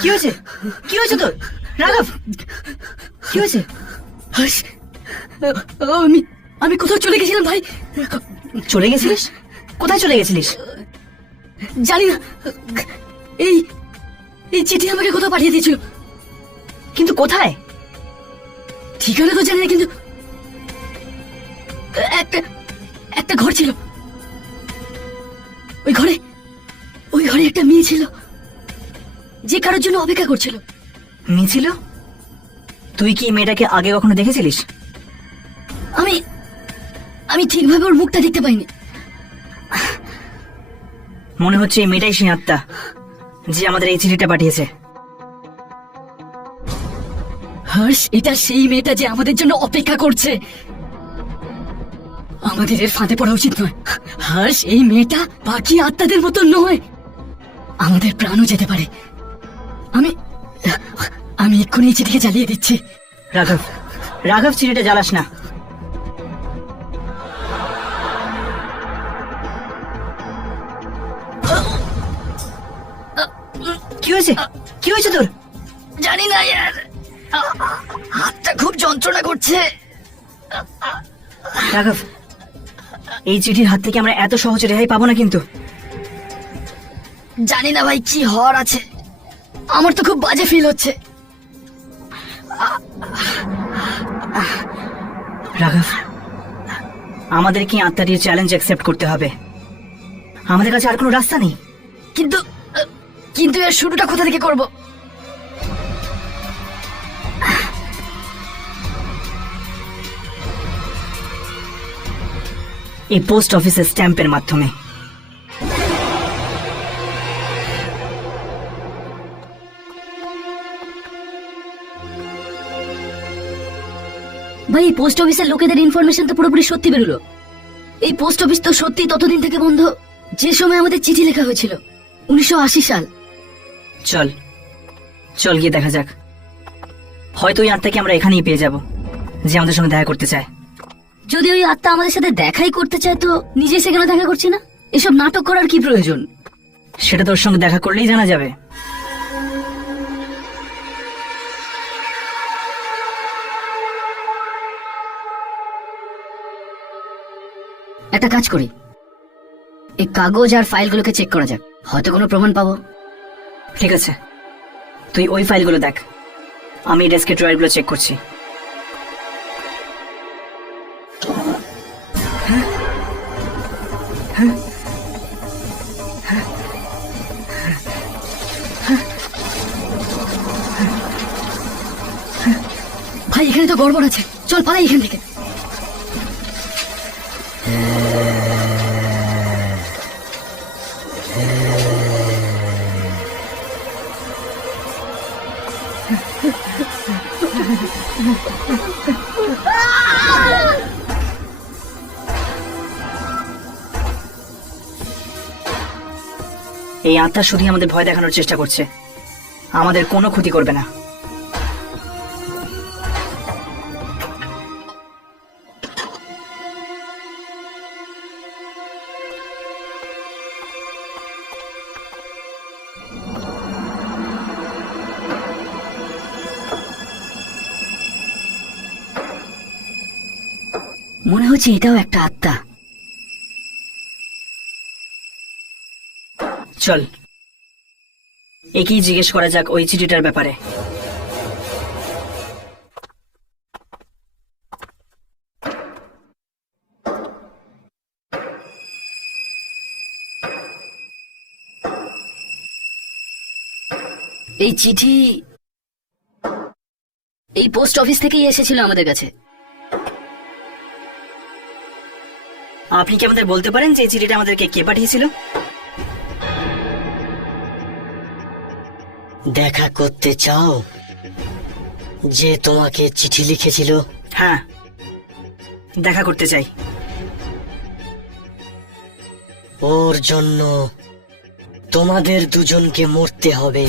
কি হয়েছে? কি হয়েছে তোর রাঘব? কি হয়েছে? আমি আমি কোথাও চলে গেছিলাম ভাই। চলে গেছিলিস? কোথায় চলে গেছিলিস? জানি না, এই এই চিঠি আমাকে কোথাও পাঠিয়ে দিয়েছিল, কিন্তু কোথায়? ঠিকানা তো জানি না, কিন্তু একটা একটা ঘর ছিল। ওই ঘরে একটা মেয়ে ছিল যে কারোর জন্য অপেক্ষা করছিল। মেয়ে ছিল? তুই কি মেয়েটাকে আগে কখনো দেখেছিলিস? আমি আমি ঠিকভাবে ওর মুখটা দেখতে পাইনি। মনে হচ্ছে এই মেয়েটাই সেই আত্মা যে আমাদের এই চিঠিটা পাঠিয়েছে। হর্ষ, এটা সেই মেয়েটা যে আমাদের জন্য অপেক্ষা করছে। আমাদের এর ফাঁদে পড়া উচিত নয়। হর্ষ, এই মেয়েটা বাকি আত্মাদের মতো নয়, আমাদের প্রাণও যেতে পারে। আমি আমি এক্ষুনি এই চিঠিকে জ্বালিয়ে দিচ্ছি। রাঘব, রাঘব, চিঠিটা জ্বালাস না। কি হয়েছে? কি হয়েছে তোর? জানি না ইয়ার, হাতটা খুব যন্ত্রণা করছে। রাঘব, এই চিঠির হাত থেকে আমরা এত সহজে রেহাই পাবো না কিন্তু। জানি না ভাই কি হওয়ার আছে, আমার তো খুব বাজে ফিল হচ্ছে। রাঘব, আমাদের কি আত্মাটির চ্যালেঞ্জ অ্যাকসেপ্ট করতে হবে? আমাদের কাছে আর কোনো রাস্তা নেই। কিন্তু কিন্তু এর শুরুটা কোথা থেকে করব? এই পোস্ট অফিসের স্ট্যাম্পের মাধ্যমে। ভাই, এই পোস্ট অফিসের লোকেদের ইনফরমেশন তো পুরোপুরি সত্যি বেরোলো। এই পোস্ট অফিস তো সত্যি ততদিন থেকে বন্ধ যে সময় আমাদের চিঠি লেখা হয়েছিল, 1980 সাল। চল চল গিয়ে দেখা যাক। হয়তো ওই আত্মাকে আমরা এখানেই পেয়ে যাব যে আমাদের সঙ্গে দেখা করতে চায়। যদি ওই আত্মা আমাদের সাথে দেখাই করতে চায় তো নিজে সে কেন দেখা করছি না? এসব নাটক করার কি প্রয়োজন? সেটা তোর সঙ্গে দেখা করলেই জানা যাবে। একটা কাজ করি, এই কাগজ আর ফাইলগুলোকে চেক করা যাক, হয়তো কোনো প্রমাণ পাবো। ঠিক আছে, তুই ওই ফাইলগুলো দেখ, আমি ডেস্কের ড্রয়ারগুলো চেক করছি। ভাই, এখানে তো গড়বড় আছে, চল পালাই এখান থেকে। এই আত্মা শুধু আমাদের ভয় দেখানোর চেষ্টা করছে, আমাদের কোনো ক্ষতি করবে না। মনে হচ্ছে এটাও একটা আত্মা। চল একেই জিজ্ঞেস করা যাক ওই চিঠিটার ব্যাপারে। এই চিঠি এই পোস্ট অফিস থেকেই এসেছিল আমাদের কাছে। আপনি কি আমাদের বলতে পারেন যে এই চিঠিটা আমাদেরকে কে পাঠিয়েছিল? দেখা করতে চাও যে তোমাকে চিঠি লিখেছিল? হ্যাঁ, দেখা করতে চাই। ওর জন্য তোমাদের দুজনকে মরতে হবে।